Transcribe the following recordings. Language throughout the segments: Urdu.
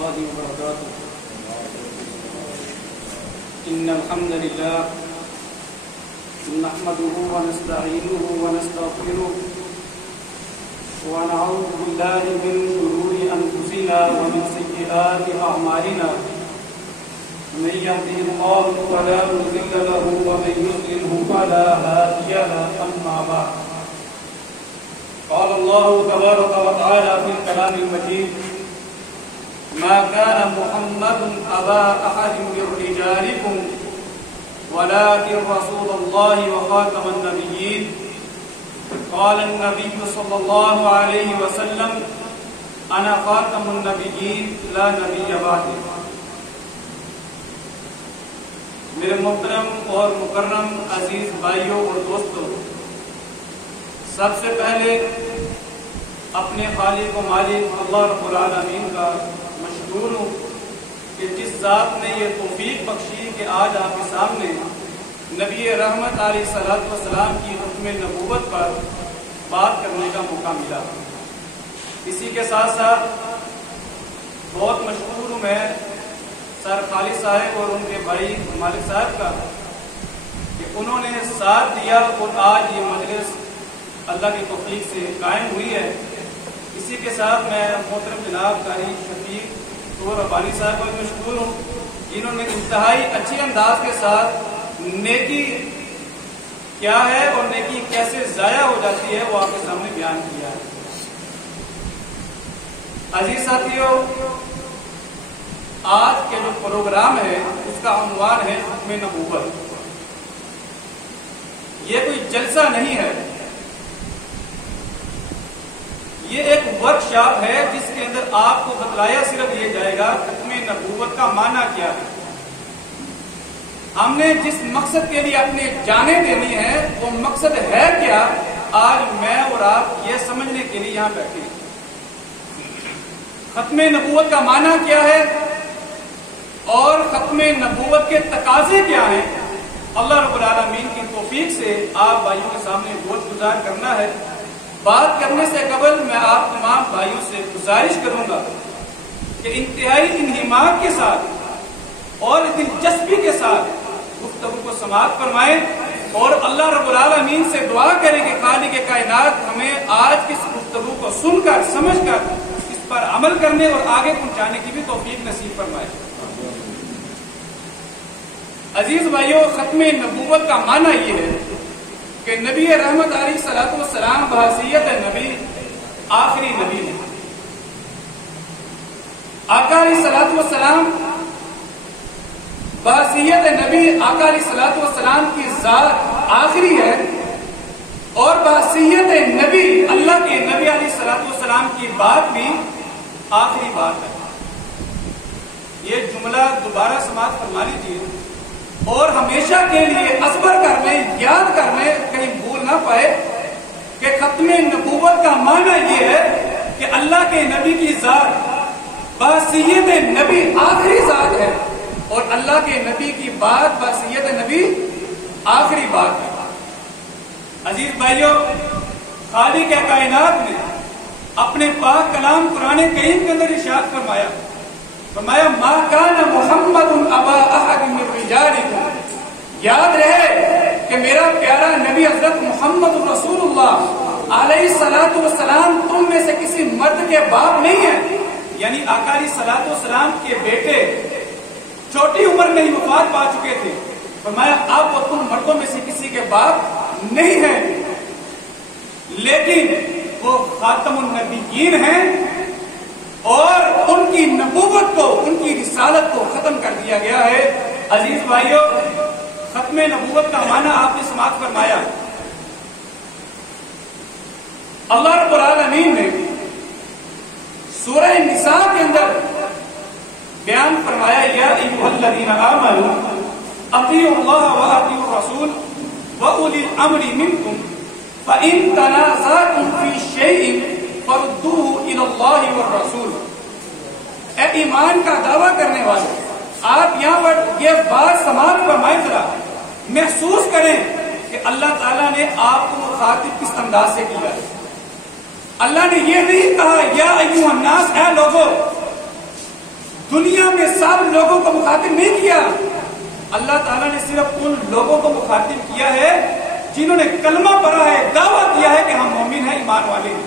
الله وبركاته. إن الحمد لله نحمده ونستعينه ونستغفره ونعوذ بالله من شرور أنفسنا ومن سيئات أعمالنا. من يهده الله فلا مضل له ومن يضلله فلا هادي له. أما بعد، قال الله تبارك وتعالى في الكلام المجيد: ما كان محمد أبا أحد من رجالكم ولكن رسول الله وخاتم النبيين. قال النبي صلى الله عليه وسلم: أنا خاتم النبيين لا نبي بعدي. میرے محترم اور مکرم عزیز بھائیوں اور دوستوں، سب سے پہلے اپنے خالق و مالک اللہ رب العالمین کا مشکور ہوں کہ جس ذات نے یہ توفیق بخشی کہ آج آپ کے سامنے نبی رحمت علیہ الصلوۃ والسلام کی ختم نبوت پر بات کرنے کا موقع ملا. اسی کے ساتھ ساتھ بہت مشکور ہوں میں سر خالد صاحب اور ان کے بھائی مالک صاحب کا کہ انہوں نے ساتھ دیا اور آج یہ مجلس اللہ کی توفیق سے قائم ہوئی ہے. اسی کے ساتھ میں محترم جناب قاری شفیق ربانی صاحب کو مشکور ہوں جنہوں نے انتہائی اچھے انداز کے ساتھ نیکی کیا ہے اور نیکی کیسے ضائع ہو جاتی ہے وہ آپ کے سامنے بیان کیا ہے. عزیز ساتھیوں، آج کے جو پروگرام ہے اس کا عنوان ہے ختم نبوت. یہ کوئی جلسہ نہیں ہے، یہ ایک ورکشاپ ہے جس کے اندر آپ کو بتلایا صرف یہ جائے گا ختم نبوت کا معنی کیا ہے. ہم نے جس مقصد کے لیے اپنی جانیں دینی ہے وہ مقصد ہے کیا، آج میں اور آپ یہ سمجھنے کے لیے یہاں بیٹھے ہیں. ختم نبوت کا معنی کیا ہے اور ختم نبوت کے تقاضے کیا ہیں، اللہ رب العالمین کی توفیق سے آپ بھائیوں کے سامنے گوش گزار کرنا ہے. بات کرنے سے قبل میں آپ تمام بھائیوں سے گزارش کروں گا کہ انتہائی انہماک کے ساتھ اور دلچسپی کے ساتھ گفتگو کو سماعت فرمائیں اور اللہ رب العالمین سے دعا کریں کہ خالق کائنات ہمیں آج کی اس گفتگو کو سن کر سمجھ کر اس پر عمل کرنے اور آگے پہنچانے کی بھی توفیق نصیب فرمائے. عزیز بھائیوں، ختم نبوت کا معنی یہ ہے کہ نبی رحمت علیہ الصلوۃ والسلام بحیثیت نبی آخری نبی ہے. آقا علیہ الصلوۃ والسلام بحیثیت نبی آقا علیہ الصلوۃ والسلام کی ذات آخری ہے اور بحیثیت نبی اللہ کے نبی علیہ الصلوۃ والسلام کی بات بھی آخری بات ہے. یہ جملہ دوبارہ سماعت فرما لیجیے اور ہمیشہ کے لیے ازبر کر لیں، یاد کر لیں، کہیں بھول نہ پائے کہ ختم نبوت کا معنی یہ ہے کہ اللہ کے نبی کی ذات بحیثیت نبی آخری ذات ہے اور اللہ کے نبی کی بات بحیثیت نبی آخری بات ہے. عزیز بھائیوں، خالق کائنات نے اپنے پاک کلام قرآن کریم کے اندر ارشاد فرمایا ما کان محمد ابا احد من رجالکم. یاد رہے کہ میرا پیارا نبی حضرت محمد رسول اللہ علیہ الصلوۃ والسلام تم میں سے کسی مرد کے باپ نہیں ہے. یعنی آقا علیہ الصلوۃ والسلام کے بیٹے چھوٹی عمر میں ہی وفات پا چکے تھے. فرمایا اب وہ تم مردوں میں سے کسی کے باپ نہیں ہیں، لیکن وہ خاتم النبیین ہیں اور ان کی نبوت کو، ان کی رسالت کو ختم کر دیا گیا ہے. عزیز بھائیوں، ختم نبوت کا معنی آپ نے سماعت فرمایا. اللہ رب العالمین نے سورہ نساء کے اندر بیان فرمایا یا ایھا الذین آمنوا اطیعوا اللہ واطیعوا الرسول واولی الامر منکم فإن تنازعتم فی شیء فردوه الی اللہ والرسول. اے ایمان کا دعویٰ کرنے والے، آپ یہاں پر یہ بات سماعت فرمائیں، ذرا محسوس کریں کہ اللہ تعالیٰ نے آپ کو مخاطب کس انداز سے کیا ہے. اللہ نے یہ نہیں کہا یا ایھا الناس، اے لوگوں ان لوگوں کو مخاطب نہیں کیا، اللہ تعالیٰ نے صرف ان لوگوں کو مخاطب کیا ہے جنہوں نے کلمہ پڑھا ہے، دعویٰ کیا ہے کہ ہم مومن ہیں، ایمان والے ہیں۔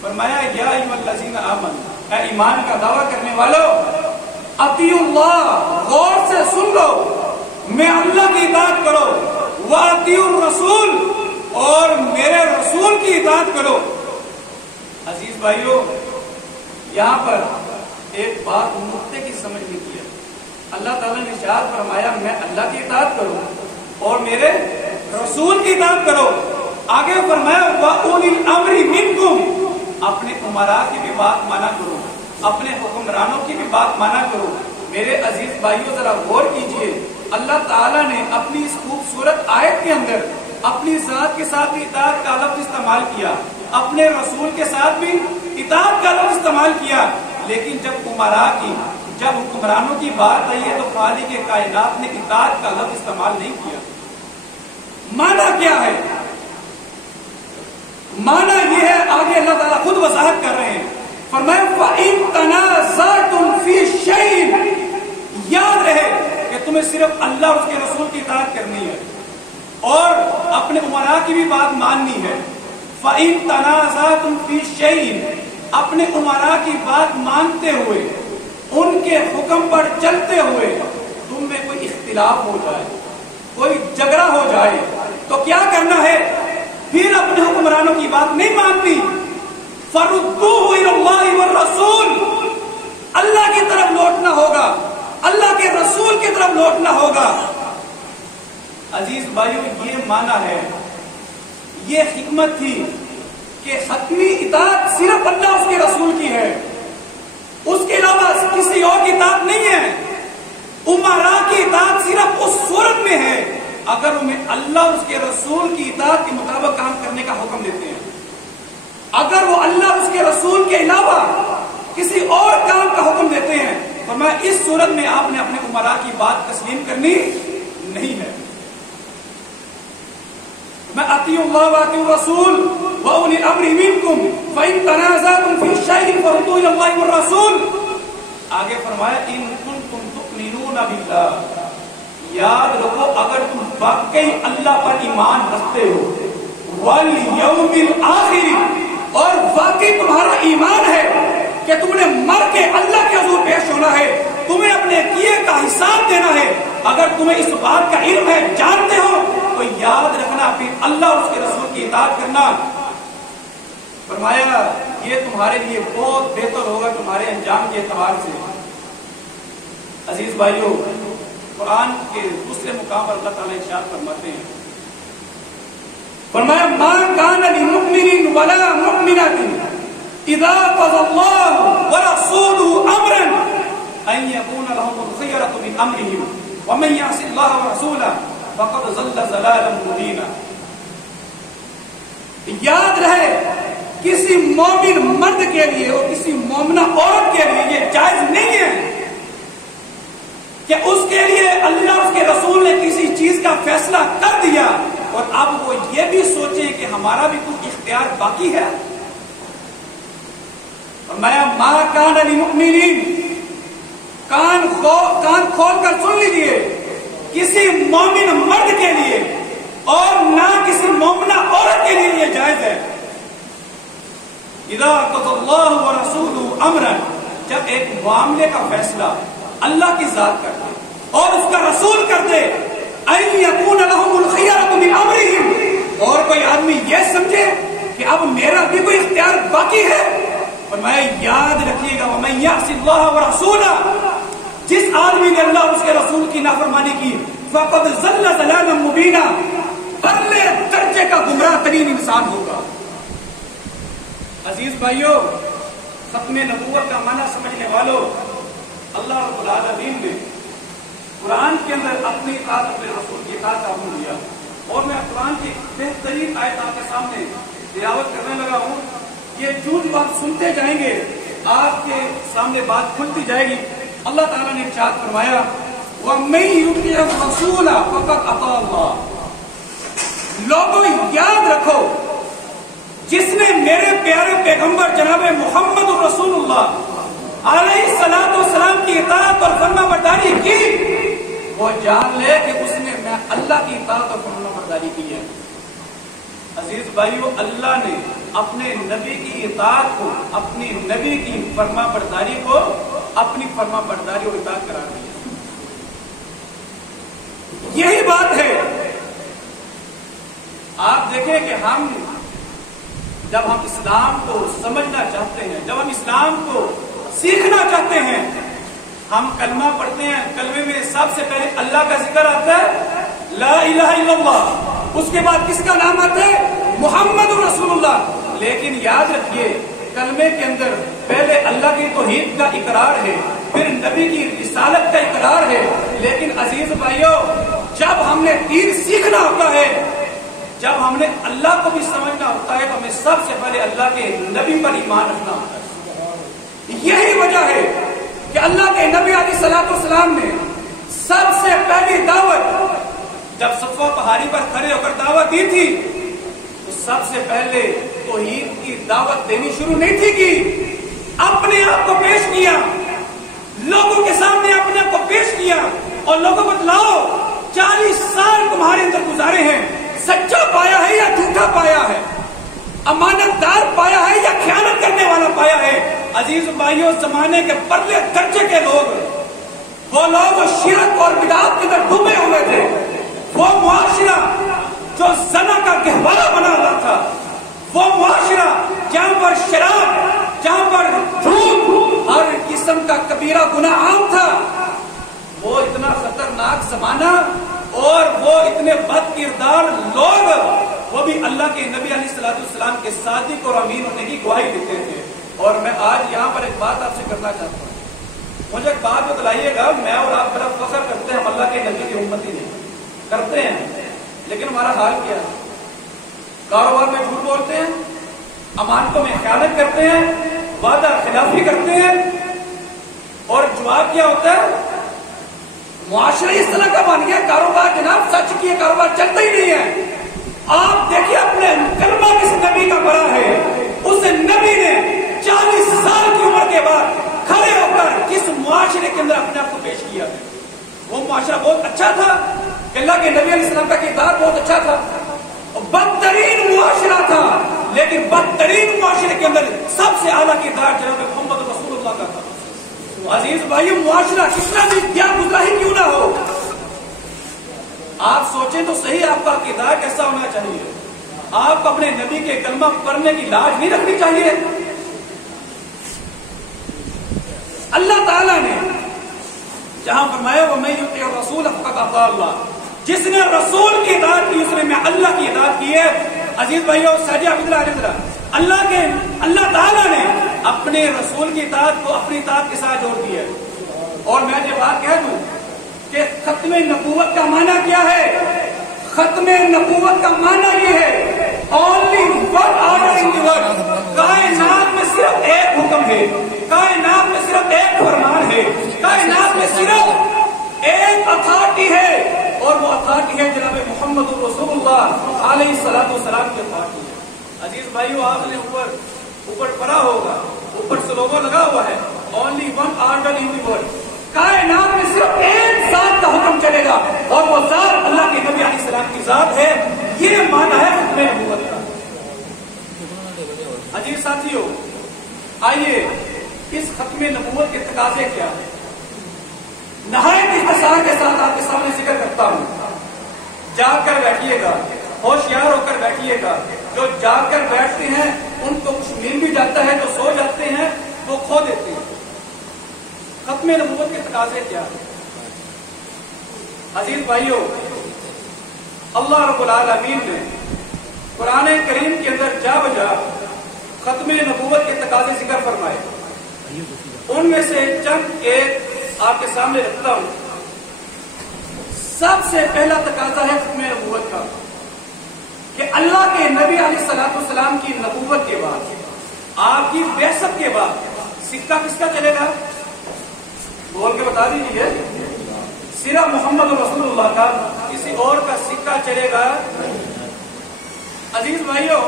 فرمایا یا ایھا الذین آمنوا، اے ایمان کا دعویٰ کرنے والوں، اطیعوا اللہ، غور سے سن لو، میں اللہ کی اطاعت کرو، واطیعوا الرسول، اور میرے رسول کی اطاعت کرو۔ عزیز بھائیو، یہاں پر ایک بات نقطے کی سمجھ میں کی ہے۔ اللہ تعالیٰ نے ارشاد فرمایا میں اللہ کی اطاعت کروں اور میرے رسول کی اطاعت کرو۔ آگے فرمایا وَأُولِي الْأَمْرِ مِنْكُمْ، اپنے امراء کی بھی بات مانا کرو، اپنے حکمرانوں کی بھی بات مانا کرو۔ میرے عزیز بھائیو ذرا غور کیجئے، اللہ تعالیٰ نے اپنی اس خوبصورت آیت کے اندر اپنی ذات کے ساتھ بھی اطاعت کا لفظ استعمال کیا، اپنے رسول کے ساتھ بھی اطاعت کا لفظ استعمال کیا، لیکن جب امراء کی، جب حکمرانوں کی بات آئی ہے تو خالق کائنات نے اطاعت کا لفظ استعمال نہیں کیا۔ معنی کیا ہے؟ معنی یہ ہے، آگے اللہ تعالیٰ خود وضاحت کر رہے ہیں، فرمایا فَإِن تَنَازَعْتُمْ فِي شَيْءٍ، یاد رہے کہ تمہیں صرف اللہ اور اس کے رسول کی اطاعت کرنی ہے اور اپنے امراء کی بھی بات ماننی ہے۔ فَإِن تَنَازَعْتُمْ فِي شَيْءٍ، اپنے امراء کی بات مانتے ہوئے، ان کے حکم پر چلتے ہوئے تم میں کوئی اختلاف ہو جائے، کوئی جھگڑا ہو جائے تو کیا کرنا ہے؟ پھر اپنے حکمرانوں کی بات نہیں ماننی، فَرُدُّوهُ إِلَى اللَّهِ وَالرَّسُولِ، اللہ کی طرف لوٹنا ہوگا، اللہ کے رسول کی طرف لوٹنا ہوگا۔ عزیز بھائیو، یہ معنی ہے، یہ حکمت تھی کہ حتمی اطاعت صرف اللہ اس کے رسول کی ہے، اس کے علاوہ کسی اور کی اطاعت نہیں ہے۔ امراء کی اطاعت صرف اس صورت میں ہے اگر انہیں اللہ اور اس کے رسول کی اطاعت کے مطابق کام کرنے کا حکم دیتے ہیں۔ اگر وہ اللہ اور اس کے رسول کے علاوہ کسی اور کام کا حکم دیتے ہیں تو میں اس صورت میں آپ نے اپنے امراء کی بات تسلیم کرنی نہیں ہے۔ میں اطیعوا اللہ واطیعوا الرسول وَأُولِي الْأَمْرِ مِنْكُمْ فَإِن تَنَازَعْتُمْ فِي شَيْءٍ فَرُدُّوهُ إِلَى اللَّهِ وَالرَّسُولِ۔ آگے فرمایا إِن كُنتُمْ تُؤْمِنُونَ بِاللَّهِ، یاد رکھو اگر تم واقعی اللہ پر ایمان رکھتے ہو، وَالْيَوْمِ الْآخِرِ، اور واقعی تمہارا ایمان ہے کہ تم نے مر کے اللہ کے حضور پیش ہونا ہے، تمہیں اپنے کیے کا حساب دینا ہے، اگر تمہیں اس بات کا علم ہے، جانتے ہو، تو یاد رکھنا پھر اللہ اور اس کے رسول کی اطاعت کرنا۔ فرمایا یہ تمہارے لیے بہت بہتر ہوگا تمہارے انجام کے اعتبار سے۔ عزیز بھائیو، قرآن کے دوسرے مقام پر اللہ تعالیٰ ارشاد فرماتے ہیں، فرمایا ما کان لمؤمن ولا مؤمنۃ اذا قضى الله ورسوله امرا ان يكون لهم الخيرة من امرهم ومن يعص الله ورسوله فقد ضل ضلالا مبینا۔ یاد رہے کسی مومن مرد کے لیے اور کسی مومنہ عورت کے لیے یہ جائز نہیں ہے کہ اس کے لیے اللہ اس کے رسول نے کسی چیز کا فیصلہ کر دیا اور اب وہ یہ بھی سوچے کہ ہمارا بھی کچھ اختیار باقی ہے۔ فرمایا ما کان للمؤمنین، کان کھول کر سن لیجئے، کسی مومن مرد کے لیے اور نہ کسی مومنہ عورت کے لیے یہ جائز ہے، اذا قضى الله ورسوله امرا، جب ایک معاملے کا فیصلہ اللہ کی ذات کرتے اور اس کا رسول کرتے، ان يكون لهم الخيرة من امرهم، اور کوئی آدمی یہ سمجھے کہ اب میرا بھی کوئی اختیار باقی ہے، فرمایا یاد رکھیے گا ومن يعص الله ورسوله، جس آدمی نے اللہ اور اس کے رسول کی نافرمانی کی، فقد ضل ضلالا مبینا، اگلے درجے کا گمراہ ترین انسان ہوگا۔ عزیز بھائیو، ختم نبوت کا معنی سمجھنے والوں، اللہ رب العالمین نے قرآن کے اندر اپنی اطاعت اپنے رسول کی اطاعت کا حکم دیا، اور میں قرآن کی بہترین آیت آپ کے سامنے تلاوت کرنے لگا ہوں۔ یہ جھوٹ بات سنتے جائیں گے، آپ کے سامنے بات کھلتی جائے گی۔ اللہ تعالیٰ نے ارشاد فرمایا وَمَن يُطِعِ الرَّسُولَ فَقَدْ أَطَاعَ اللَّهَ، لوگوں یاد رکھو جس نے میرے پیارے پیغمبر جناب محمد رسول اللہ علیہ الصلوۃ والسلام کی اطاعت اور فرما برداری کی، وہ جان لے کہ اس نے میں اللہ کی اطاعت اور فرما برداری کی ہے۔ عزیز بھائیو، اللہ نے اپنے نبی کی اطاعت کو، اپنی نبی کی فرما برداری کو اپنی فرما برداری اور اطاعت قرار دیا۔ یہی بات ہے۔ آپ دیکھیں کہ جب ہم اسلام کو سمجھنا چاہتے ہیں، جب ہم اسلام کو سیکھنا چاہتے ہیں، ہم کلمہ پڑھتے ہیں، کلمے میں سب سے پہلے اللہ کا ذکر آتا ہے، لا الہ الا اللہ، اس کے بعد کس کا نام آتا ہے؟ محمد رسول اللہ۔ لیکن یاد رکھیے، کلمے کے اندر پہلے اللہ کی توحید کا اقرار ہے، پھر نبی کی رسالت کا اقرار ہے۔ لیکن عزیز بھائیو، جب ہم نے دین سیکھنا ہوتا ہے، جب ہم نے اللہ کو بھی سمجھنا ہوتا ہے، تو ہمیں سب سے پہلے اللہ کے نبی پر ایمان رکھنا ہوتا ہے۔ یہی وجہ ہے کہ اللہ کے نبی علیہ الصلوۃ والسلام نے سب سے پہلی دعوت جب صفا پہاڑی پر کھڑے ہو کر دعوت دی تھی، تو سب سے پہلے توحید کی دعوت دینی شروع نہیں تھی کی، اپنے آپ کو پیش کیا، لوگوں کے سامنے اپنے آپ کو پیش کیا اور لوگوں کو بتلاؤ 40 سال تمہارے اندر گزارے ہیں، سچا پایا ہے یا جھوٹا پایا ہے، امانت دار پایا ہے یا خیانت کرنے والا پایا ہے۔ عزیز بھائیوں، زمانے کے پرلے درجے کے لوگ، وہ لوگ شرک اور بدعات کے اندر ڈوبے ہوئے تھے، وہ معاشرہ جو زنا کا گہوارہ بنا ہوا تھا، وہ معاشرہ جہاں پر شراب، جہاں پر جھوٹ، ہر قسم کا کبیرہ گناہ عام تھا، وہ اتنا خطرناک زمانہ اور وہ اتنے بد کردار لوگ، وہ بھی اللہ کے نبی علیہ الصلوۃ والسلام کے صادق اور امین ہونے کی گواہی دیتے تھے۔ اور میں آج یہاں پر ایک بات آپ سے کرنا چاہتا ہوں، مجھے ایک بات بتلائیے گا، میں اور آپ بڑا فخر کرتے ہیں ہم اللہ کے نبی کی امتی نہیں کرتے ہیں، لیکن ہمارا حال کیا ہے؟ کاروبار میں جھوٹ بولتے ہیں، امانتوں میں خیانت کرتے ہیں، وعدہ خلافی کرتے ہیں، اور جواب کیا ہوتا ہے؟ معاشرہ اس طرح کا بن گیا، کاروبار جناب سچ کی کاروبار چلتا ہی نہیں ہے۔ آپ دیکھیے اپنے کلمہ کس نبی کا پڑا ہے، اس نبی نے 40 سال کی عمر کے بعد کھڑے ہو کر کس معاشرے کے اندر اپنے آپ کو پیش کیا ہے۔ وہ معاشرہ بہت اچھا تھا، اللہ کے نبی علیہ السلام کا کردار بہت اچھا تھا، بدترین معاشرہ تھا، لیکن بدترین معاشرے کے اندر سب سے اعلیٰ کردار جناب محمد رسول اللہ کا تھا۔ عزیز بھائی، معاشرہ کتنا بھی کیا گزرا ہی کیوں نہ ہو، آپ سوچیں تو صحیح آپ کا کردار کیسا ہونا چاہیے۔ آپ اپنے نبی کے کلمہ پڑھنے کی لاج نہیں رکھنی چاہیے۔ اللہ تعالیٰ نے جہاں فرمایا وَمَن يُطِعِ الرَّسُولَ فَقَدْ أَطَاعَ اللَّهَ، جس نے رسول کی اطاعت کی اس نے میں اللہ کی اطاعت کی ہے۔ عزیز بھائیو، اللہ تعالیٰ نے اپنے رسول کی اطاعت کو اپنی اطاعت کے ساتھ جوڑ دیا ہے۔ اور میں یہ بات کہہ دوں کہ ختم نبوت کا معنی کیا ہے؟ ختم نبوت کا معنی یہ ہے only one order in the world، کائنات میں صرف ایک حکم ہے، کائنات میں صرف ایک فرمان ہے، کائنات میں صرف ایک اتھارٹی ہے، اور وہ اتھارٹی ہے جناب محمد رسول اللہ علیہ الصلوۃ والسلام کی اتھارٹی ہے۔ عزیز بھائیو، آپ نے اوپر پڑھا ہوگا، اوپر سے لوگو لگا ہوا ہے only one order in the world، کائنات میں صرف ایک ذات کا حکم چلے گا، اور وہ ذات اللہ کے نبی علیہ السلام کی ذات ہے۔ یہ معنی ہے ختم نبوت کا۔ عزیز ساتھیو، آئیے اس ختم نبوت کے تقاضے کیا ہے، نہایت اختصار کے ساتھ آپ کے سامنے ذکر کرتا ہوں۔ جاگ کر بیٹھیے گا، ہوشیار ہو کر بیٹھیے گا۔ جو جاگ کر بیٹھتے ہیں ان کو کچھ مل بھی جاتا ہے، جو سو جاتے ہیں وہ کھو دیتے ہیں۔ ختم نبوت کے تقاضے کیا ہے؟ عزیز بھائیو، اللہ رب العالمین نے قرآن کریم کے اندر جا بجا ختم نبوت کے تقاضے ذکر فرمائے، ان میں سے چند ایک آپ کے سامنے رکھتا ہوں۔ سب سے پہلا تقاضا ہے ختم نبوت کا کہ اللہ کے نبی علیہ الصلوۃ والسلام کی نبوت کے بعد، آپ کی بعثت کے بعد سکہ کس کا چلے گا؟ بول کے بتا دیجیے۔ صرف محمد رسول اللہ کا، کسی اور کا سکہ چلے گا؟ عزیز بھائیو،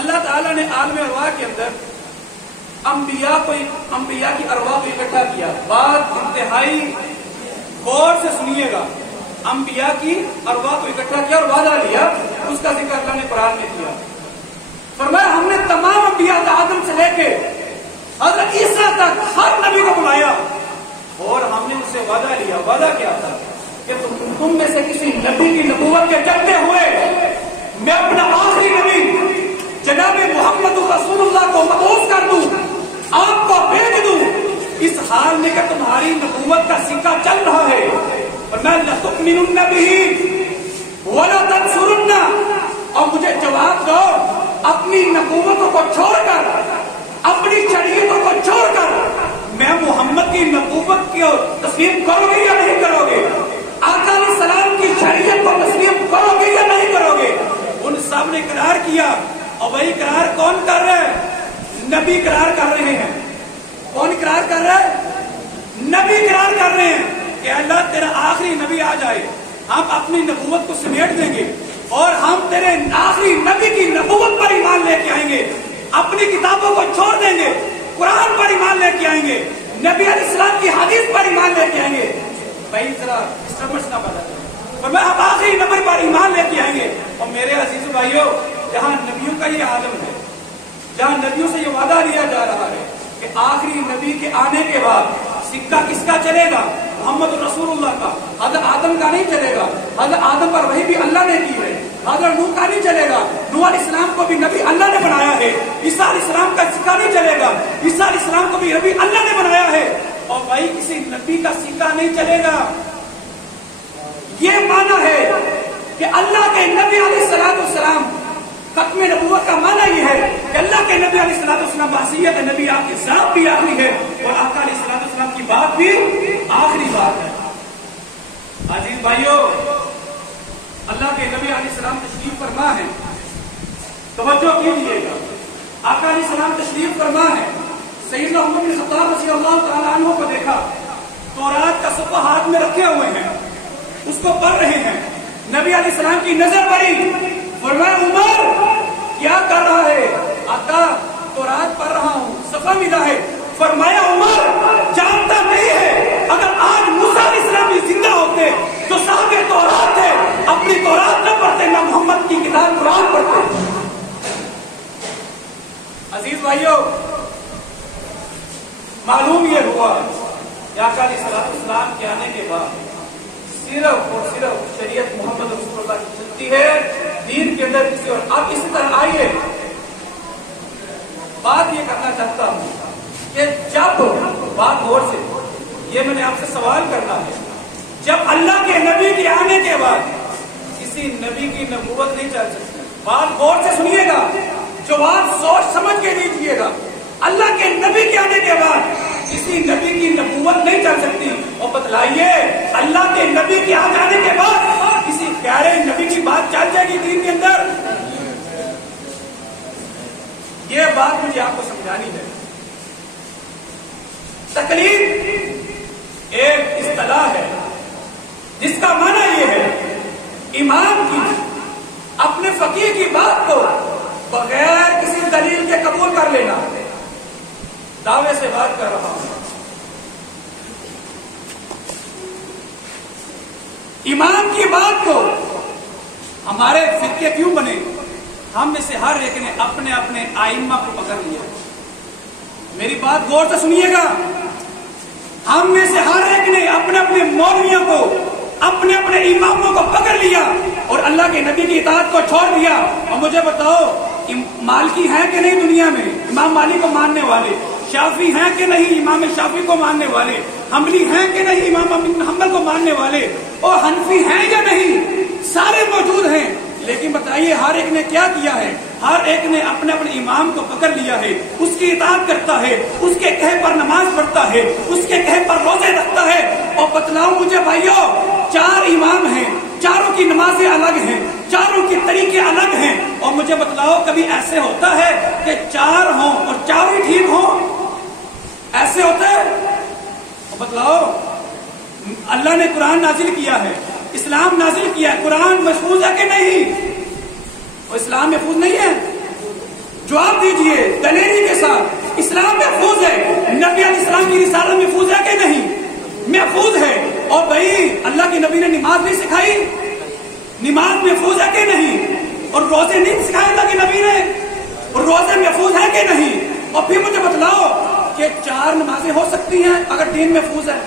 اللہ تعالیٰ نے عالم ارواح کے اندر انبیاء کی ارواح کو اکٹھا اکٹھا کیا. بات انتہائی غور سے سنیے گا. انبیاء کی ارواح کو اکٹھا کیا اور وعدہ لیا. اس کا ذکر اللہ نے قرآن میں کیا. فرمایا ہم نے تمام انبیاء آدم سے لے کے حضرت عیسیٰ تک ہر نبی کو بلایا اور ہم نے ان سے وعدہ لیا. وعدہ کیا تھا کہ تم میں سے کسی نبی کی نبوت کے جلتے ہوئے میں اپنا آخری نبی جناب محمد رسول اللہ کو مبعوث کر دوں, آپ کو بھیج دوں, اس حال میں کہ تمہاری نبوت کا سکہ چل رہا ہے. اور میں لَتُؤْمِنُنَّ بِهِ وَلَا تَنْصُرُنَّ, اور مجھے جواب دو اپنی نبوتوں کو چھوڑ کر, اپنی شریعتوں کو چھوڑ کر میں محمد کی نبوت کو تسلیم کرو گے یا نہیں کرو گے؟ آقا علیہ السلام کی شریعت کو تسلیم کرو گے یا نہیں کرو گے؟ ان سب نے اقرار کیا. اور وہی اقرار کون کر رہے ہیں؟ نبی اقرار کر رہے ہیں. کون اقرار کر رہے ہیں؟ نبی اقرار کر رہے ہیں کہ اللہ تیرا آخری نبی آ جائے, ہم اپنی نبوت کو سمیٹ دیں گے اور ہم تیرے آخری نبی کی نبوت پر ایمان لے کے آئیں گے, اپنی کتابوں کو چھوڑ دیں گے, قرآن پر ایمان لے کے آئیں گے, نبی علیہ السلام کی حدیث پر ایمان لے کے آئیں گے. بھائی ذرا ڈسٹربنس نہ پیدا کریں, اور میں اب آخری نمبر پر ایمان لے کے آئیں گے. اور میرے عزیز بھائیوں, جہاں نبیوں کا یہ عالم ہے, جہاں نبیوں سے یہ وعدہ لیا جا رہا ہے کہ آخری نبی کے آنے کے بعد سکہ کس کا چلے گا؟ محمد رسول اللہ کا. حضرت آدم کا نہیں چلے گا. حضرت آدم پر وہی بھی اللہ نے کی ہے. حضرت نوح کا نہیں چلے گا. نوح علیہ السلام کو بھی نبی اللہ نے بنایا ہے. عیسیٰ علیہ السلام کا سکہ نہیں چلے گا. عیسیٰ علیہ السلام کو بھی نبی اللہ نے بنایا ہے. اور بھائی کسی نبی کا سکہ نہیں چلے گا. یہ معنی ہے کہ اللہ کے نبی علیہ السلام, ختم نبوت کا معنی یہ ہے کہ اللہ کے نبی علیہ السلام وصیت نبی آپ کی ذات بھی آخری ہے اور آقا علیہ السلام کی بات بھی آخری بات ہے. عزیز بھائیوں, اللہ کے نبی علیہ السلام تشریف فرما ہے, توجہ کیجیے گا. آقا علیہ السلام تشریف فرما ہے. سیدنا عمر بن خطاب رضی اللہ تعالیٰ عنہ کو دیکھا, تورات کا صفحہ ہاتھ میں رکھے ہوئے ہیں, اس کو پڑھ رہے ہیں. نبی علیہ السلام کی نظر پڑی, فرمایا عمر کیا کر رہا ہے؟ آقا تورات پڑھ رہا ہوں, صفحہ ملا ہے. فرمایا عمر جانتا نہیں ہے اگر آج موسیٰ علیہ السلام بھی زندہ ہوتے جو صاحب تورات تھے, اپنی تورات نہ پڑھتے, نہ محمد کی کتاب قرآن پڑھتے. عزیز بھائیوں, معلوم یہ ہوا کہ آقا علیہ السلام کے آنے کے بعد صرف اور صرف شریعت محمد رسول اللہ کی چلتی ہے, دین کے اندر کسی اور. اب اسی طرح آئیے, بات یہ کرنا چاہتا ہوں کہ جب بات غور سے, یہ میں نے آپ سے سوال کرنا ہے, جب اللہ کے نبی کے آنے کے بعد کسی نبی کی نبوت نہیں چل سکتی. بات غور سے سنیے گا, جو بات سوچ سمجھ کے دیجیے گا. اللہ کے نبی کے آنے کے بعد کسی نبی کی نبوت نہیں چل سکتی. اور بتلائیے اللہ کے نبی کے آ جانے کے بعد کسی پیارے نبی کی بات چل جائے گی دین کے اندر؟ یہ بات مجھے آپ کو سمجھانی ہے. تکلیف ایک اصطلاح ہے جس کا معنی یہ ہے امام کی اپنے فقیہ کی بات کو بغیر کسی دلیل کے قبول کر لینا. دعوے سے بات کر رہا ہوں. امام کی بات کو ہمارے فرقے کیوں بنے؟ ہم میں سے ہر ایک نے اپنے اپنے آئمہ کو پکڑ لیا. میری بات غور سے سنیے گا. ہم میں سے ہر ایک نے اپنے اپنے مولویوں کو, اپنے اپنے اماموں کو پکڑ لیا اور اللہ کے نبی کی اطاعت کو چھوڑ دیا. اور مجھے بتاؤ مالکی ہیں کہ نہیں دنیا میں امام مالک کو ماننے والے؟ شافعی ہیں کہ نہیں امام شافعی کو ماننے والے؟ حنبلی ہیں کہ نہیں امام حنبل کو ماننے والے؟ اور حنفی ہیں یا نہیں؟ سارے موجود ہیں. لیکن بتائیے ہر ایک نے کیا کیا ہے؟ ہر ایک نے اپنے اپنے امام کو پکڑ لیا ہے, اس کی اطاعت کرتا ہے, اس کے کہے پر نماز پڑھتا ہے, اس کے کہے پر روزے رکھتا ہے. اور بتلاؤ مجھے بھائیو, 4 امام ہیں, چاروں کی نمازیں الگ ہیں, چاروں کے طریقے الگ ہیں. اور مجھے بتلاؤ کبھی ایسے ہوتا ہے کہ 4 ہوں اور چاروں ٹھیک ہوں؟ ایسے ہوتا ہے؟ اور بتلاؤ اللہ نے قرآن نازل کیا ہے, اسلام نازل کیا ہے, قرآن محفوظ ہے کہ نہیں؟ اور اسلام محفوظ نہیں ہے؟ جواب دیجئے دلیری کے ساتھ. اسلام محفوظ ہے, نبی علیہ السلام کی رسالت محفوظ نماز نہیں سکھائی؟ نماز محفوظ ہے کہ نہیں؟ اور روزے نہیں سکھائے اللہ کے نبی نے؟ اور روزے محفوظ ہے کہ نہیں؟ اور پھر مجھے بتلاؤ کہ 4 نمازیں ہو سکتی ہیں اگر دین محفوظ ہے؟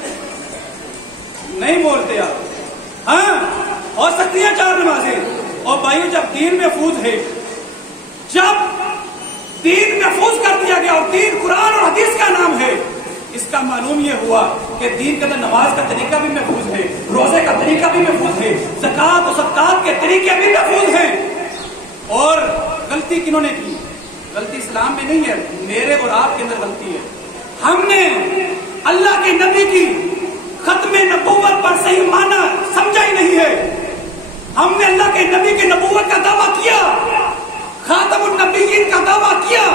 نہیں بولتے آپ. ہاں ہو سکتی ہیں 4 نمازیں. اور بھائیو جب دین محفوظ ہے، جب دین محفوظ کر دیا گیا اور دین قرآن اور حدیث کا نام ہے، اس کا معلوم یہ ہوا کہ دین کے اندر نماز کا طریقہ بھی محفوظ ہے، روزے کا طریقہ بھی محفوظ ہے، زکات و صدقات کے طریقے بھی محفوظ ہیں. اور غلطی کنہوں نے کی؟ غلطی اسلام میں نہیں ہے، میرے اور آپ کے اندر غلطی ہے. ہم نے اللہ کے نبی کی ختم نبوت پر صحیح معنی سمجھا ہی نہیں ہے. ہم نے اللہ کے نبی کی نبوت کا دعویٰ کیا، خاتم النبیین کا دعویٰ کیا،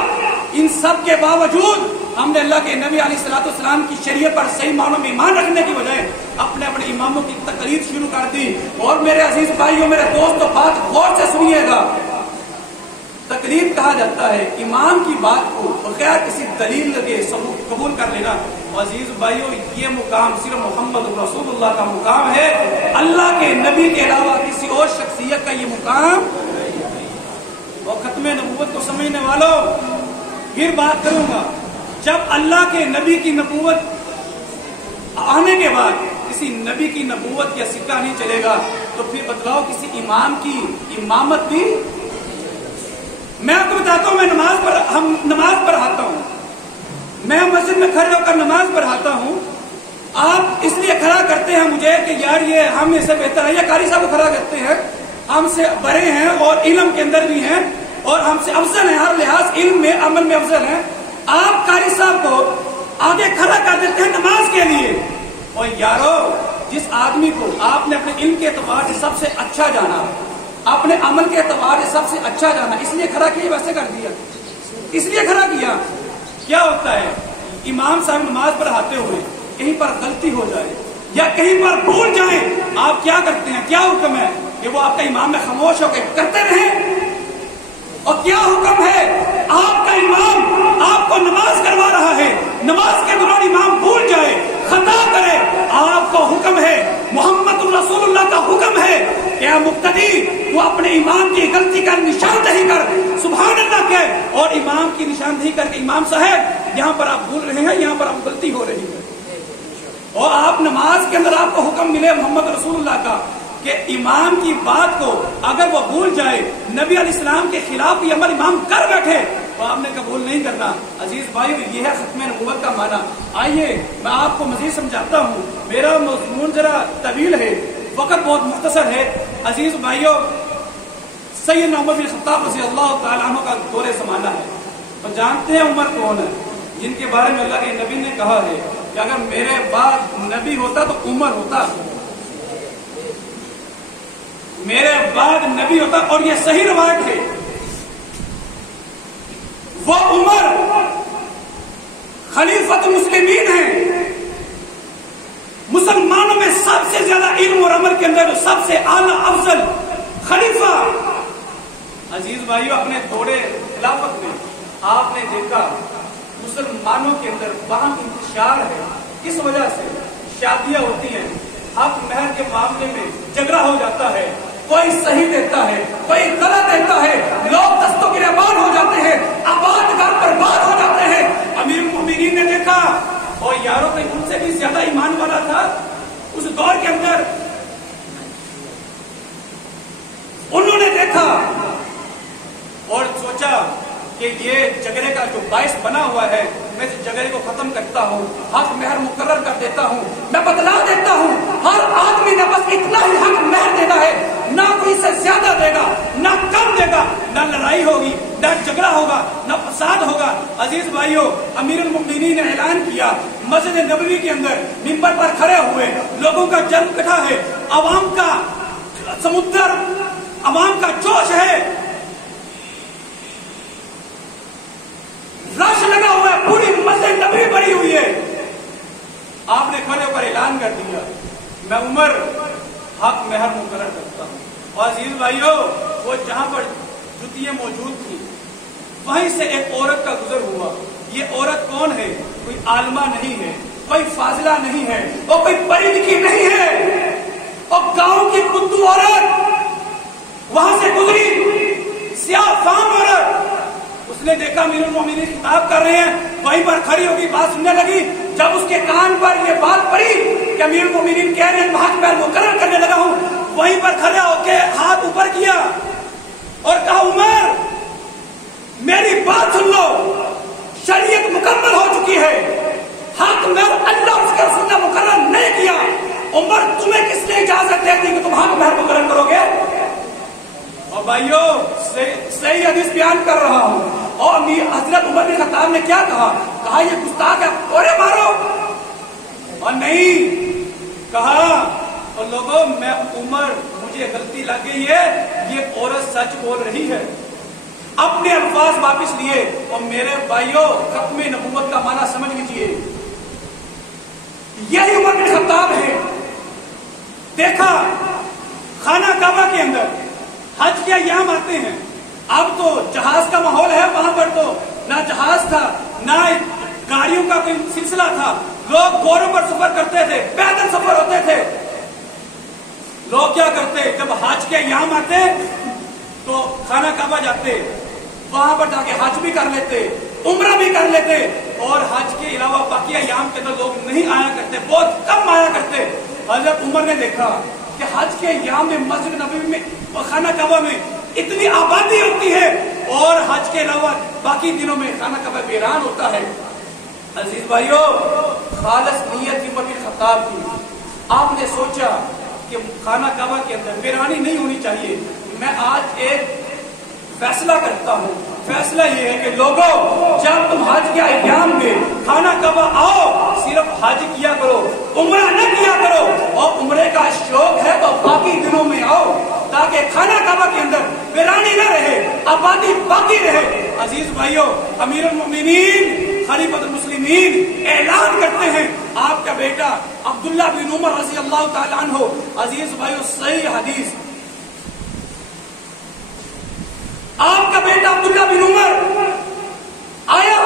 ان سب کے باوجود ہم نے اللہ کے نبی علیہ الصلوۃ والسلام کی شریعت پر صحیح معنوں میں ایمان رکھنے کی بجائے اپنے اپنے اماموں کی تقلید شروع کر دی. اور میرے عزیز بھائیوں، میرے دوستوں، بات غور سے سنیے گا. تقلید کہا جاتا ہے امام کی بات کو بغیر کسی دلیل کے قبول کر لینا. عزیز بھائیوں، یہ مقام صرف محمد رسول اللہ کا مقام ہے، اللہ کے نبی کے علاوہ کسی اور شخصیت کا یہ مقام. اور ختم نبوت کو سمجھنے والوں، پھر بات کروں گا، جب اللہ کے نبی کی نبوت آنے کے بعد کسی نبی کی نبوت یا سکہ نہیں چلے گا تو پھر بتلاؤ کسی امام کی امامت بھی. میں آپ کو بتاتا ہوں، میں نماز پڑھاتا ہوں، میں مسجد میں کھڑے ہو کر نماز پڑھاتا ہوں. آپ اس لیے کھڑا کرتے ہیں مجھے کہ یار یہ ہم سے بہتر ہے، یا قاری صاحب کو کھڑا کرتے ہیں، ہم سے بڑے ہیں اور علم کے اندر بھی ہیں اور ہم سے افضل ہیں، ہر لحاظ علم میں عمل میں افضل ہیں. آپ قاری صاحب کو آگے کھڑا کر دیتے ہیں نماز کے لیے. اور یارو، جس آدمی کو آپ نے اپنے علم کے اعتبار سے سب سے اچھا جانا، اپنے عمل کے اعتبار سے سب سے اچھا جانا، اس لیے کھڑا کیا، ویسے کر دیا، اس لیے کھڑا کیا. کیا ہوتا ہے امام صاحب نماز پڑھاتے ہوئے کہیں پر غلطی ہو جائے یا کہیں پر بھول جائیں، آپ کیا کرتے ہیں؟ کیا حکم ہے کہ وہ آپ کا امام میں خاموش ہو کے کرتے رہیں؟ اور کیا حکم ہے؟ آپ کا امام آپ کو نماز کروا رہا ہے، نماز کے دوران امام بھول جائے، خطا کرے، آپ کو حکم ہے، محمد رسول اللہ کا حکم ہے کہ اے مقتدی، تو اپنے امام کی غلطی کا نشاندہی کر، سبحان اللہ کہہ، اور امام کی نشاندہی کر کے امام صاحب یہاں پر آپ بھول رہے ہیں، یہاں پر آپ غلطی ہو رہی ہے. اور آپ نماز کے اندر آپ کو حکم ملے محمد رسول اللہ کا کہ امام کی بات کو اگر وہ بھول جائے، نبی علیہ السلام کے خلاف یہ عمل امام کر بیٹھے تو آپ نے قبول نہیں کرنا. عزیز بھائی، یہ ہے ختم نبوت کا معنی. آئیے میں آپ کو مزید سمجھاتا ہوں، میرا مضمون ذرا طویل ہے، وقت بہت مختصر ہے. عزیز بھائیوں، سیدنا عمر بن الخطاب رضی اللہ تعالیٰ عنہ کا دور زمانہ ہے. اور جانتے ہیں عمر کون ہے؟ جن کے بارے میں اللہ کے نبی نے کہا ہے کہ اگر میرے بعد نبی ہوتا تو عمر ہوتا، میرے بعد نبی ہوتا. اور یہ صحیح روایت ہے. وہ عمر خلیفۃ المسلمین ہیں، مسلمانوں میں سب سے زیادہ علم اور عمل کے اندر سب سے اعلیٰ افضل خلیفہ. عزیز بھائیو، اپنے دورے خلافت میں آپ نے دیکھا مسلمانوں کے اندر باہم انتشار ہے. کس وجہ سے؟ شادیاں ہوتی ہیں، حق مہر کے معاملے میں جھگڑا ہو جاتا ہے، کوئی صحیح دیتا ہے، کوئی غلط دیتا ہے، لوگ دستوں گریبان ہو جاتے ہیں، آباد گھر برباد ہو جاتے ہیں. امیر المومنین نے دیکھا، اور یاروں میں ان سے بھی زیادہ ایمان والا تھا اس دور کے اندر. انہوں نے دیکھا اور سوچا کہ یہ جھگڑے کا جو باعث بنا ہوا ہے، میں اس جھگڑے کو ختم کرتا ہوں، حق مہر مقرر کر دیتا ہوں، میں بتلا دیتا ہوں ہر آدمی نے بس اتنا ہی حق مہر دینا ہے، نہ کوئی سے زیادہ دے گا، نہ کم دے گا، نہ لڑائی ہوگی، نہ جھگڑا ہوگا، نہ فساد ہوگا. عزیز بھائیوں، امیر المؤمنین نے اعلان کیا، مسجد نبوی کے اندر منبر پر کھڑے ہوئے، لوگوں کا جذب اکٹھا ہے، عوام کا سمندر، عوام کا جوش ہے، رش لگا ہوا ہے، پوری مسجد نبوی بھری ہوئی ہے. آپ نے کھڑے ہو کر اعلان کر دیا، میں عمر حق مہر مقرر کرتا ہوں. اور عزیز بھائیوں، وہ جہاں پر جوتیاں موجود تھیں وہیں سے ایک عورت کا گزر ہوا. یہ عورت کون ہے؟ کوئی عالمہ نہیں ہے، کوئی فاضلہ نہیں ہے، اور کوئی پڑھی لکھی نہیں ہے. اور گاؤں کی بدو عورت وہاں سے گزری، سیاہ فام عورت، اس نے دیکھا امیر المومنین خطاب کر رہے ہیں، وہیں پر کھڑی ہوگی، بات سننے لگی۔ جب اس کے کان پر یہ بات پڑی کہ امیر المومنین کہہ رہے ہیں ہاتھ پیر مقرر کرنے لگا ہوں، وہیں پر کھڑا ہو کے ہاتھ اوپر کیا اور کہا عمر میری بات سن لو، شریعت مکمل ہو چکی ہے، حق میں اللہ اس کے رسول نے مقرر نہیں کیا، عمر تمہیں کس نے اجازت دے دی کہ تم حق میں مقرر کرو گے؟ اور بھائیو صحیح حدیث بیان کر رہا ہوں، اور حضرت عمر بن خطاب نے کیا کہا؟ کہا یہ گستاخ ہے، کوڑے مارو، اور نہیں کہا اور لوگوں میں عمر مجھے غلطی لگ گئی ہے، یہ عورت سچ بول رہی ہے، اپنے الفاظ واپس لیے۔ اور میرے بھائیوں ختم نبوت کا معنی سمجھ لیجیے، یہی عمر بن خطاب ہے۔ دیکھا خانہ کعبہ کے اندر حج کے ایام آتے ہیں، اب تو جہاز کا ماحول ہے، وہاں پر تو نہ جہاز تھا نہ گاڑیوں کا کوئی سلسلہ تھا، لوگ گھوڑوں پر سفر کرتے تھے، پیدل سفر ہوتے تھے۔ لوگ کیا کرتے جب حج کے ایام آتے تو خانہ کعبہ جاتے، وہاں پر جا کے حج بھی کر لیتے، عمرہ بھی کر لیتے، اور حج کے علاوہ باقی ایام کے اندر لوگ نہیں آیا کرتے، بہت کم آیا کرتے۔ حضرت عمر نے دیکھا کہ حج کے ایام میں مسجد نبوی میں اور خانہ کعبہ میں اتنی آبادی ہوتی ہے، اور حج کے علاوہ باقی دنوں میں خانہ کعبہ ویران ہوتا ہے۔ عزیز بھائیو خالص نیت عمر بن خطاب کی، آپ نے سوچا کہ خانہ کعبہ کے اندر ویرانی نہیں ہونی چاہیے، میں آج ایک فیصلہ کرتا ہوں، فیصلہ یہ ہے کہ لوگوں جب تم حج کے ایام میں خانہ کعبہ آؤ صرف حج کیا کرو، عمرہ نہ کیا کرو، اور عمرے کا شوق ہے تو باقی دنوں میں آؤ تاکہ خانہ کعبہ کے اندر ویرانی نہ رہے، آبادی باقی رہے۔ عزیز بھائیوں امیر المومنین خلیفۃ المسلمین اعلان کرتے ہیں، آپ کا بیٹا عبداللہ بن عمر رضی اللہ تعالیٰ عنہ، عزیز بھائیوں صحیح حدیث، آپ کا بیٹا عبداللہ بن عمر آیا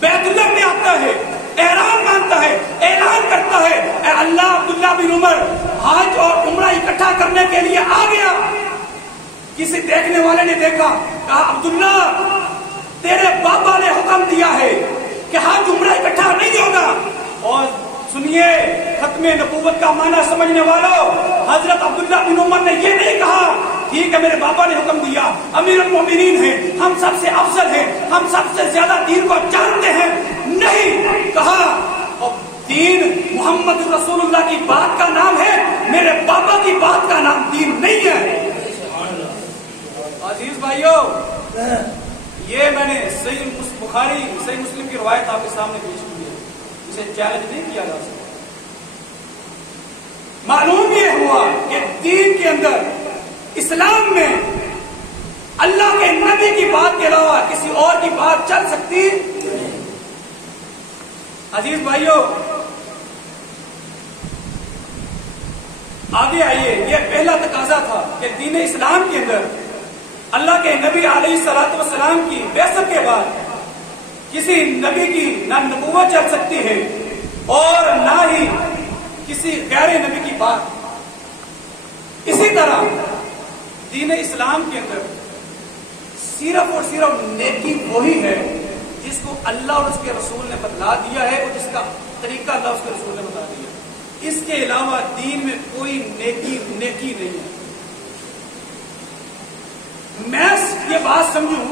بیت اللہ میں آتا ہے، احرام باندھتا ہے، اعلان کرتا ہے اے اللہ عبداللہ بن عمر حج اور عمرہ اکٹھا کرنے کے لیے آ گیا۔ کسی دیکھنے والے نے دیکھا، کہا عبداللہ تیرے بابا نے حکم دیا ہے کہ حج عمرہ اکٹھا نہیں ہوگا۔ اور سنیے ختم نبوت کا معنی سمجھنے والوں، حضرت عبداللہ بن عمر نے یہ نہیں کہا ٹھیک ہے میرے بابا نے حکم دیا، امیر المومنین ہیں، ہم سب سے افضل ہیں، ہم سب سے زیادہ دین کو جانتے ہیں، نہیں کہا اور دین محمد رسول اللہ کی بات کا نام ہے، میرے بابا کی بات کا نام دین نہیں ہے۔ عزیز بھائیوں یہ میں نے صحیح بخاری صحیح مسلم کی روایت آپ کے سامنے پیش کی ہے، اسے چیلنج نہیں کیا جا سکتا۔ معلوم یہ ہوا کہ دین کے اندر اسلام میں اللہ کے نبی کی بات کے علاوہ کسی اور کی بات چل سکتی؟ عزیز بھائیوں آگے آئیے، یہ پہلا تقاضا تھا کہ دین اسلام کے اندر اللہ کے نبی علیہ الصلوۃ والسلام کی بعثت کے بعد کسی نبی کی نہ نبوت چل سکتی ہے اور نہ ہی کسی غیر نبی کی بات۔ اسی طرح دین اسلام کے اندر صرف اور صرف نیکی وہی ہے جس کو اللہ اور اس کے رسول نے بتلا دیا ہے، اور جس کا طریقہ اللہ اس کے رسول نے بتا دیا، اس کے علاوہ دین میں کوئی نیکی نہیں ہے۔ میں یہ بات سمجھوں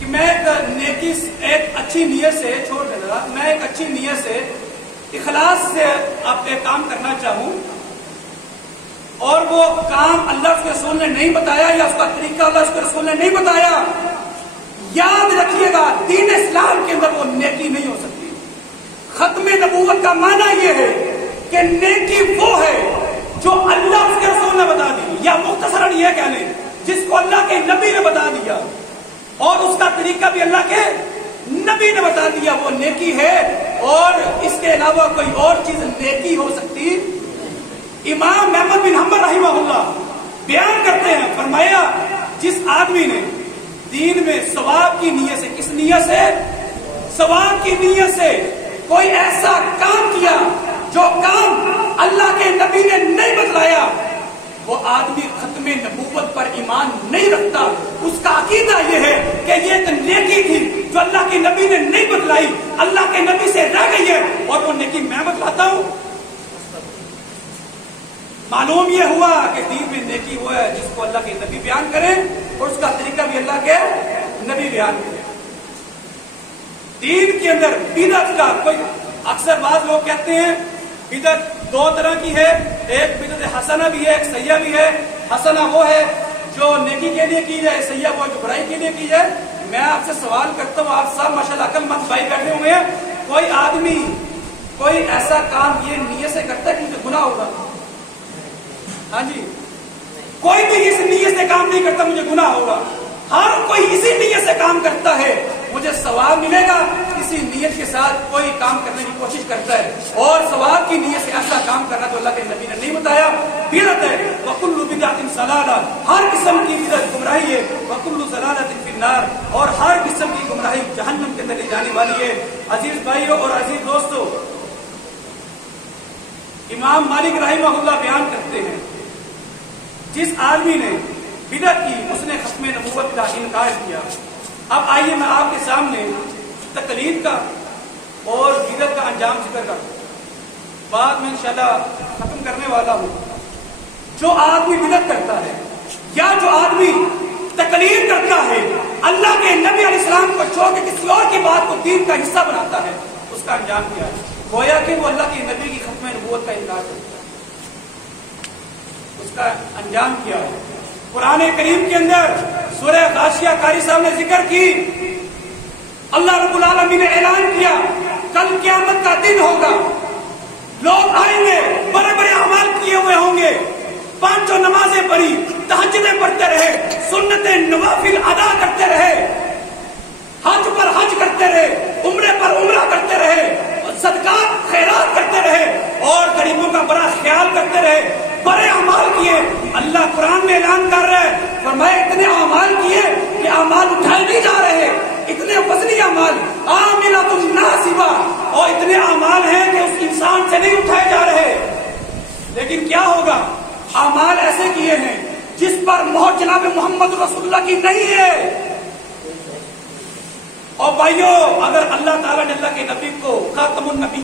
کہ میں ایک اچھی نیت سے چھوڑ دینا، میں ایک اچھی نیت سے اخلاص سے آپ ایک کام کرنا چاہوں اور وہ کام اللہ اس کے رسول نے نہیں بتایا یا اس کا طریقہ اللہ اس کے رسول نے نہیں بتایا، یاد رکھیے گا دین اسلام کے اندر وہ نیکی نہیں ہو سکتی۔ ختم نبوت کا معنی یہ ہے کہ نیکی وہ ہے جو اللہ اس کے رسول نے بتا دی، یا مختصراً یہ کہہ لیں جس کو اللہ کے نبی نے بتا دیا اور اس کا طریقہ بھی اللہ کے نبی نے بتا دیا، وہ نیکی ہے، اور اس کے علاوہ کوئی اور چیز نیکی ہو سکتی؟ امام احمد بن حنبل رحمہ اللہ بیان کرتے ہیں، فرمایا جس آدمی نے دین میں ثواب کی نیت سے، کس نیت سے؟ ثواب کی نیت سے کوئی ایسا کام کیا جو کام اللہ کے نبی نے نہیں بتلایا وہ آدمی ختم نبوت پر ایمان نہیں رکھتا. اس کا عقیدہ یہ ہے کہ یہ ایک نیکی تھی جو اللہ کے نبی نے نہیں بتلائی, اللہ کے نبی سے رہ گئی ہے اور وہ نیکی میں بتلاتا ہوں. معلوم یہ ہوا کہ دین میں نیکی وہ ہے جس کو اللہ کے نبی بیان کریں اور اس کا طریقہ بھی اللہ کے نبی بیان کریں. دین کے اندر بدعت کا کوئی اکثر بعض لوگ کہتے ہیں بدعت دو طرح کی ہے, ایک بدعت حسنہ بھی ہے, ایک سیئہ بھی ہے. حسنہ وہ ہے جو نیکی کے لیے کی جائے, سیئہ وہ جو برائی کے لیے کی جائے. میں آپ سے سوال کرتا ہوں, آپ سب ماشاءاللہ عقل مند بھائی بیٹھے ہوئے ہیں, کوئی آدمی کوئی ایسا کام یہ نیت سے کرتا ہے کہ مجھے گناہ ہوگا؟ ہاں جی, کوئی بھی اس نیت سے کام نہیں کرتا مجھے گناہ ہوگا. ہر کوئی اسی نیت سے کام کرتا ہے مجھے ثواب ملے گا. اسی نیت کے ساتھ کوئی کام کرنے کی کوشش کرتا ہے اور ثواب کی نیت سے ایسا کام کرنا تو اللہ کے نبی نے نہیں بتایا, بدعت ہے. وَكُلُّ بِدْعَةٍ ضَلَالَةٍ, ہر قسم کی بدعت گمراہی ہے. وَكُلُّ ضَلَالَةٍ فِي النَّارِ, اور ہر قسم کی گمراہی جہنم کے اندر لے جانے والی ہے. عزیز بھائیوں اور عزیز دوستو, امام مالک رحمہ اللہ بیان کرتے ہیں جس آدمی نے بدعت کی اس نے ختم نبوت کا انکار کیا. اب آئیے میں آپ کے سامنے تقلید کا اور بدعت کا انجام ذکر کروں. بعد میں انشاءاللہ ختم کرنے والا ہوں. جو آدمی بدعت کرتا ہے یا جو آدمی تقلید کرتا ہے اللہ کے نبی علیہ السلام کو چھوڑ کے کسی اور کی بات کو دین کا حصہ بناتا ہے, اس کا انجام کیا ہے؟ گویا کہ وہ اللہ کے نبی کی ختم نبوت کا انکار کرتا ہے. اس کا انجام کیا ہے؟ قرآن کریم کے اندر سورہ غاشیہ قاری صاحب نے ذکر کی, اللہ رب العالمین نے اعلان کیا کل قیامت کا دن ہوگا, لوگ آئیں گے بڑے بڑے اعمال کیے ہوئے ہوں گے, پانچوں نمازیں پڑھی, تہجدیں پڑھتے رہے, سنتیں نوافل ادا کرتے رہے, حج پر حج کرتے رہے, عمرے پر عمرہ کرتے رہے, صدقات خیرات کرتے رہے اور غریبوں کا بڑا خیال کرتے رہے, بڑے اعمال کیے. اللہ قرآن میں اعلان کر رہا ہے, فرمایا اتنے اعمال کیے کہ اعمال اٹھائے نہیں جا رہے, اتنے وزنی اعمال, عاملۃ ناصبہ, اور اتنے اعمال ہیں کہ اس انسان سے نہیں اٹھائے جا رہے. لیکن کیا ہوگا؟ اعمال ایسے کیے ہیں جس پر مہر جناب محمد رسول اللہ کی نہیں ہے. اور بھائیو, اگر اللہ تعالیٰ نے اللہ کے نبی کو خاتم النبی